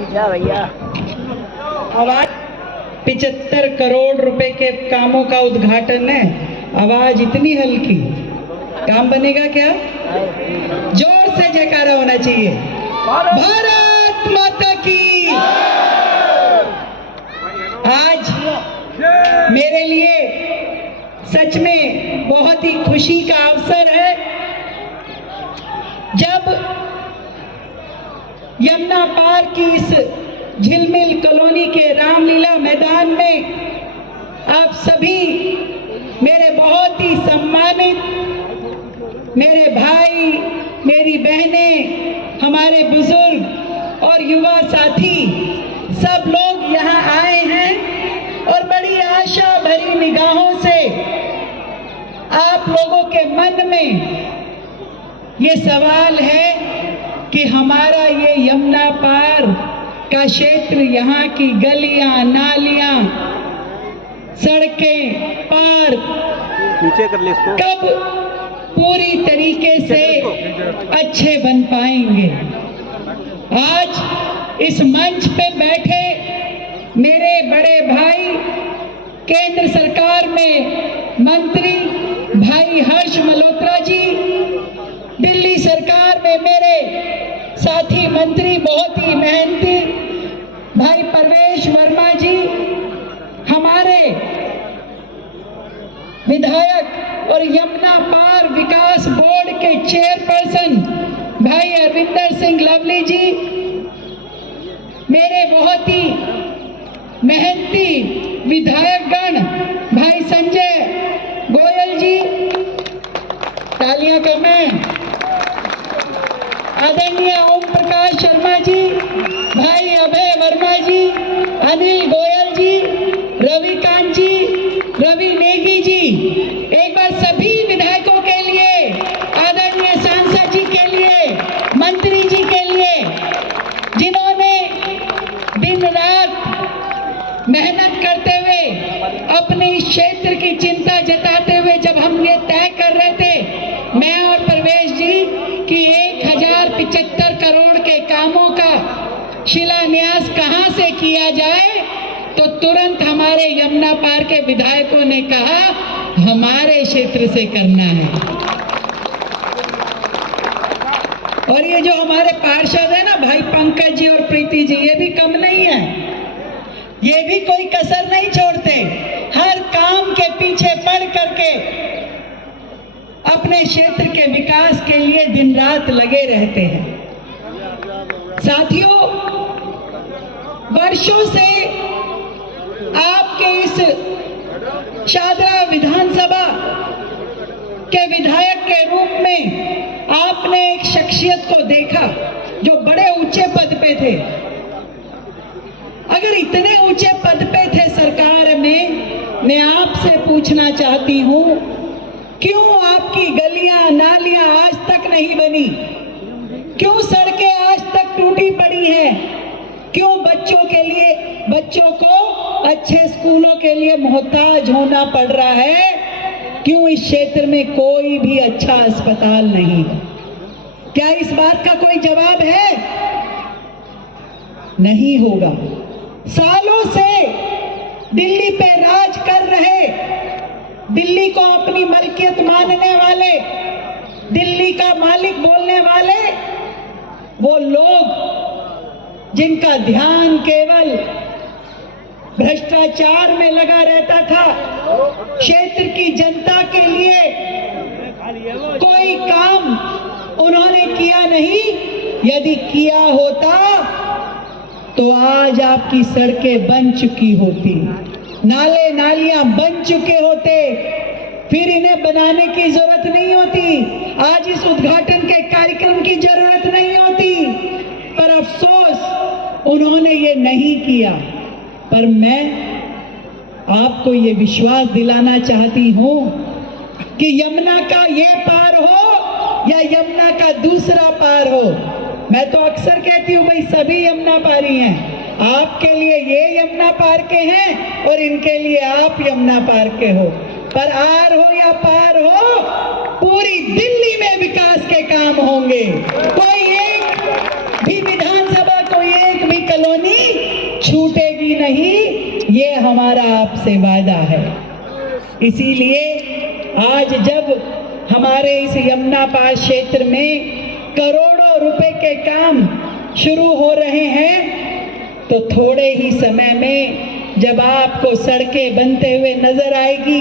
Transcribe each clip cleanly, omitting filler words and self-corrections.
भैया। आवाज 75 करोड़ रुपए के कामों का उद्घाटन है। आवाज इतनी हल्की, काम बनेगा क्या? जोर से जयकारा होना चाहिए। भारत माता की। आज मेरे लिए सच में बहुत ही खुशी का अवसर है जब यमुना पार की इस झिलमिल कॉलोनी के रामलीला मैदान में आप सभी मेरे बहुत ही सम्मानित मेरे भाई, मेरी बहनें, हमारे बुजुर्ग और युवा साथी सब लोग यहाँ आए हैं और बड़ी आशा भरी निगाहों से आप लोगों के मन में ये सवाल है कि हमारा ये यमुना पार का क्षेत्र, यहाँ की गलियां, नालियां, सड़कें, पार्क नीचे कर ले इसको, कब पूरी तरीके से अच्छे बन पाएंगे। आज इस मंच पे बैठे मेरे बड़े भाई, केंद्र सरकार में मंत्री भाई हर्ष मल्होत्रा जी, दिल्ली सरकार में मेरे साथी मंत्री बहुत ही मेहनती भाई परवेश वर्मा जी, हमारे विधायक और यमुना पार विकास बोर्ड के चेयरपर्सन भाई अरविंदर सिंह लवली जी, मेरे बहुत ही मेहनती विधायकगण भाई संजय गोयल जी, तालियां करना। आदरणीय ओम प्रकाश शर्मा जी, भाई अभय वर्मा जी, अनिल गोयल जी, रविकांत जी, रवि नेगी जी, एक बार सभी विधायकों के लिए, आदरणीय सांसद जी के लिए, मंत्री जी के लिए, जिन्होंने दिन रात मेहनत करते हुए अपने इस क्षेत्र की चिंता जताते हुए जब हम ये तय कर रहे थे, मैं और परवेश जी, कि 1075 करोड़ के कामों का शिलान्यास कहां से किया जाए, तो तुरंत हमारे यमुना पार के विधायकों ने कहा हमारे क्षेत्र से करना है। और ये जो हमारे पार्षद है ना भाई पंकज जी और प्रीति जी, ये भी कम नहीं है, ये भी कोई कसर नहीं छोड़ते, हर काम के पीछे पड़ करके अपने क्षेत्र के विकास के लिए दिन रात लगे रहते हैं। साथियों, वर्षों से आपके इस शाहदरा विधानसभा के विधायक के रूप में आपने एक शख्सियत को देखा जो बड़े ऊंचे पद पे थे। अगर इतने ऊंचे पद पे थे सरकार में, मैं आपसे पूछना चाहती हूं, क्यों आपकी गलियां, नालियां आज तक नहीं बनी? क्यों सड़कें आज तक टूटी पड़ी हैं? क्यों बच्चों को अच्छे स्कूलों के लिए मोहताज होना पड़ रहा है? क्यों इस क्षेत्र में कोई भी अच्छा अस्पताल नहीं? क्या इस बात का कोई जवाब है? नहीं होगा। सालों से दिल्ली पे राज कर रहे, दिल्ली को अपनी मलकियत मानने वाले, दिल्ली का मालिक बोलने वाले वो लोग जिनका ध्यान केवल भ्रष्टाचार में लगा रहता था, क्षेत्र की जनता के लिए कोई काम उन्होंने किया नहीं। यदि किया होता तो आज आपकी सड़कें बन चुकी होती, नाले नालियां बन चुके होते, फिर इन्हें बनाने की जरूरत नहीं होती, आज इस उद्घाटन के कार्यक्रम की जरूरत नहीं होती। पर अफसोस उन्होंने ये नहीं किया। पर मैं आपको ये विश्वास दिलाना चाहती हूं कि यमुना का ये पार हो या यमुना का दूसरा पार हो, मैं तो अक्सर कहती हूँ भाई सभी यमुना पारी हैं, आपके लिए ये यमुना पार के हैं और इनके लिए आप यमुना पार के हो। पर आर हो या पार हो, पूरी दिल्ली में विकास के काम होंगे। कोई एक भी विधानसभा, कोई एक भी कॉलोनी छूटेगी नहीं, ये हमारा आपसे वादा है। इसीलिए आज जब हमारे इस यमुना पार क्षेत्र में करोड़ों रुपए के काम शुरू हो रहे हैं, तो थोड़े ही समय में जब आपको सड़कें बनते हुए नजर आएगी,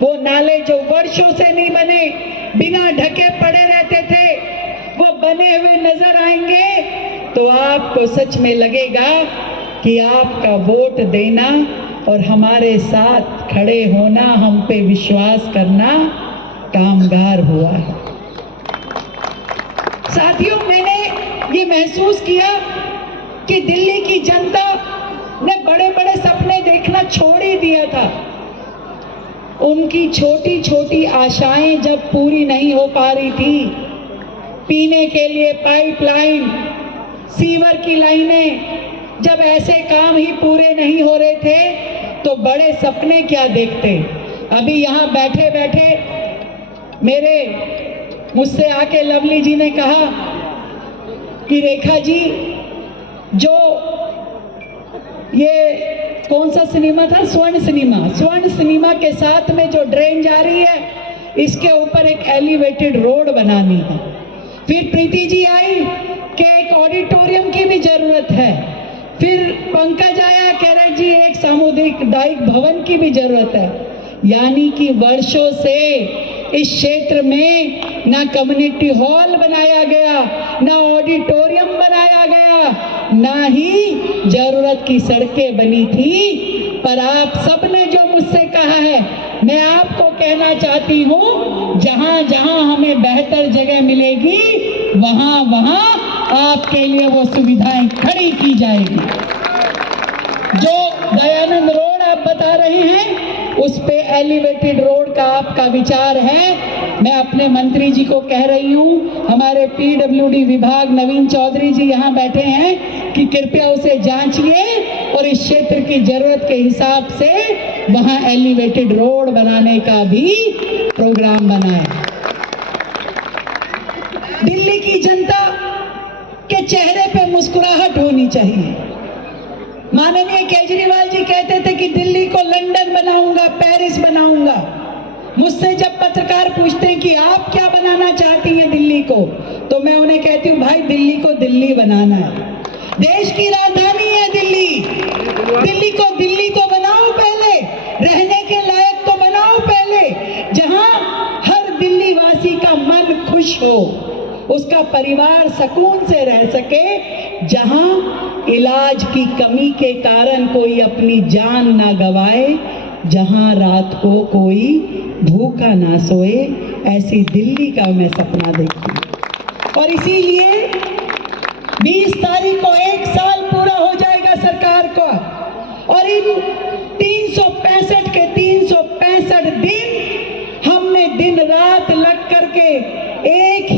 वो नाले जो वर्षों से नहीं बने, बिना ढके पड़े रहते थे, वो बने हुए नजर आएंगे, तो आपको सच में लगेगा कि आपका वोट देना और हमारे साथ खड़े होना, हम पे विश्वास करना कामगार हुआ है। साथियों, मैंने ये महसूस किया कि दिल्ली की जनता ने बड़े बड़े सपने देखना छोड़ ही दिया था। उनकी छोटी छोटी आशाएं जब पूरी नहीं हो पा रही थी, पीने के लिए पाइपलाइन, सीवर की लाइनें, जब ऐसे काम ही पूरे नहीं हो रहे थे, तो बड़े सपने क्या देखते। अभी यहाँ बैठे बैठे मुझसे आके लवली जी ने कहा कि रेखा जी, जो ये कौन सा सिनेमा था, स्वर्ण सिनेमा के साथ में जो ड्रेन जा रही है, इसके ऊपर एक एलिवेटेड रोड बनानी है। फिर प्रीति जी आई कि एक ऑडिटोरियम की भी जरूरत है। फिर पंकज आया, कह रहे जी एक सामुदायिक भवन की भी जरूरत है। यानी कि वर्षों से इस क्षेत्र में ना कम्युनिटी हॉल बनाया गया, ना ऑडिटोरियम बनाया गया, ना ही जरूरत की सड़कें बनी थी। पर आप सबने जो मुझसे कहा है, मैं आपको कहना चाहती हूँ, जहाँ जहाँ हमें बेहतर जगह मिलेगी, वहाँ वहाँ आपके लिए वो सुविधाएं खड़ी की जाएगी। जो दयानंद रोड आप बता रहे हैं, उस पे एलिवेटेड रोड का आपका विचार है। मैं अपने मंत्री जी को कह रही हूँ, हमारे पीडब्ल्यूडी विभाग नवीन चौधरी जी यहाँ बैठे हैं, कि कृपया उसे जांचिए और इस क्षेत्र की जरूरत के हिसाब से वहाँ एलिवेटेड रोड बनाने का भी प्रोग्राम बनाए। दिल्ली की जनता के चेहरे पे मुस्कुराहट होनी चाहिए। माननीय केजरीवाल जी कहते थे कि दिल्ली को लंदन बनाऊंगा, पेरिस बनाऊंगा। मुझसे जब पत्रकार पूछते हैं कि आप क्या बनाना चाहती हैं दिल्ली को, तो मैं उन्हें कहती हूँ, भाई दिल्ली को दिल्ली बनाना है। देश की राजधानी है दिल्ली। दिल्ली को दिल्ली तो बनाओ पहले, रहने के लायक तो बनाओ पहले, जहां हर दिल्ली वासी का मन खुश हो, उसका परिवार सुकून से रह सके, जहां इलाज की कमी के कारण कोई अपनी जान ना गवाए, जहां रात को कोई भूखा ना सोए। ऐसी दिल्ली का मैं सपना देखती हूँ। और इसीलिए 20 तारीख को 1 साल पूरा हो जाएगा सरकार को, और इन 365 के 365 दिन हमने दिन रात लग करके एक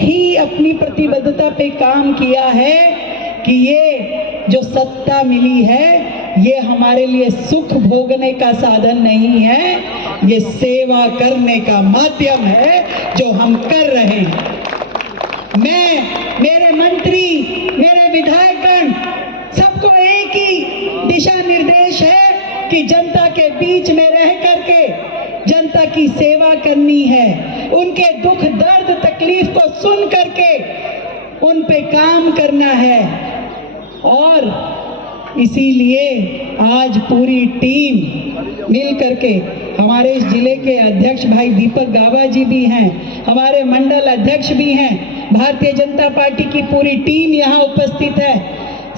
ही अपनी प्रतिबद्धता पे काम किया है कि ये जो सत्ता मिली है, ये हमारे लिए सुख भोगने का साधन नहीं है, ये सेवा करने का माध्यम है जो हम कर रहे हैं। मैं, मेरे मंत्री, मेरे विधायकगण, सबको एक ही दिशा निर्देश है कि जनता के बीच में रह करके जनता की सेवा करनी है, उनके दुख दर्द तकलीफ को सुन करके उन पे काम करना है। और इसीलिए आज पूरी टीम मिल करके, हमारे इस जिले के अध्यक्ष भाई दीपक गाबा जी भी हैं, हमारे मंडल अध्यक्ष भी हैं, भारतीय जनता पार्टी की पूरी टीम यहाँ उपस्थित है।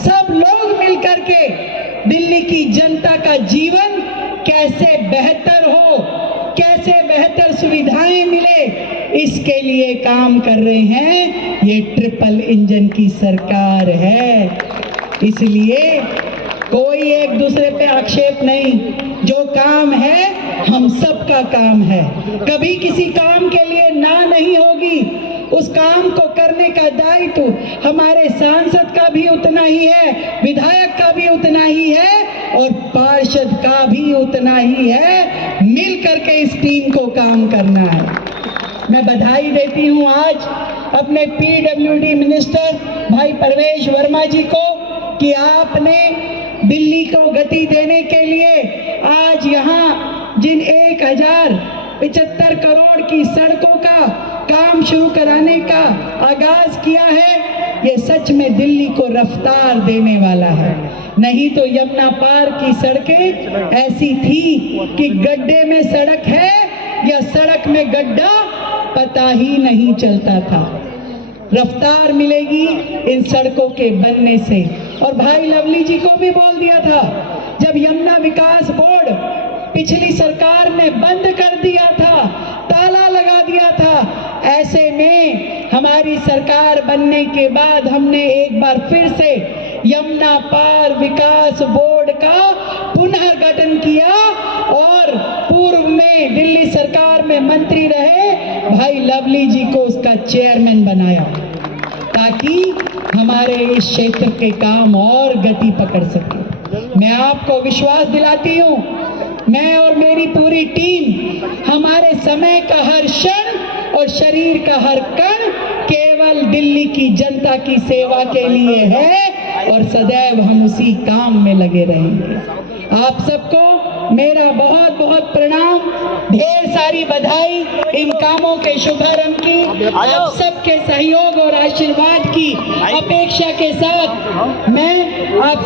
सब लोग मिलकर के दिल्ली की जनता का जीवन कैसे बेहतर हो, कैसे बेहतर सुविधाएं मिले, इसके लिए काम कर रहे हैं। ये ट्रिपल इंजन की सरकार है, इसलिए कोई एक दूसरे पे आक्षेप नहीं। जो काम है हम सब का काम है, कभी किसी काम के लिए ना नहीं होगी। उस काम को करने का दायित्व हमारे सांसद का भी उतना ही है, विधायक का भी उतना ही है, और पार्षद का भी उतना ही है। मिल करके इस टीम को काम करना है। मैं बधाई देती हूं आज अपने पीडब्ल्यूडी मिनिस्टर भाई परवेश वर्मा जी को, कि आपने दिल्ली को गति देने के लिए आज यहाँ जिन 1075 करोड़ की सड़कों का काम शुरू कराने का आगाज किया है, ये सच में दिल्ली को रफ्तार देने वाला है। नहीं तो यमुना पार की सड़कें ऐसी थी कि गड्ढे में सड़क है या सड़क में गड्ढा पता ही नहीं चलता था। रफ्तार मिलेगी इन सड़कों के बनने से। और भाई लवली जी को भी बोल दिया था, जब यमुना विकास बोर्ड पिछली सरकार ने बंद कर दिया था, ताला लगा दिया था, ऐसे में हमारी सरकार बनने के बाद हमने एक बार फिर से यमुना पार विकास बोर्ड का पुनः गठन किया और पूर्व में दिल्ली सरकार में मंत्री रहे भाई लवली जी को उसका चेयरमैन बनाया, ताकि हमारे इस क्षेत्र के काम और गति पकड़ सके। मैं आपको विश्वास दिलाती हूँ, मैं और मेरी पूरी टीम, हमारे समय का हर क्षण और शरीर का हर कण केवल दिल्ली की जनता की सेवा के लिए है और सदैव हम उसी काम में लगे रहेंगे। आप सबको मेरा बहुत बहुत प्रणाम, ढेर सारी बधाई इन कामों के शुभारंभ की। आप सबके सहयोग और आशीर्वाद की अपेक्षा के साथ मैं आप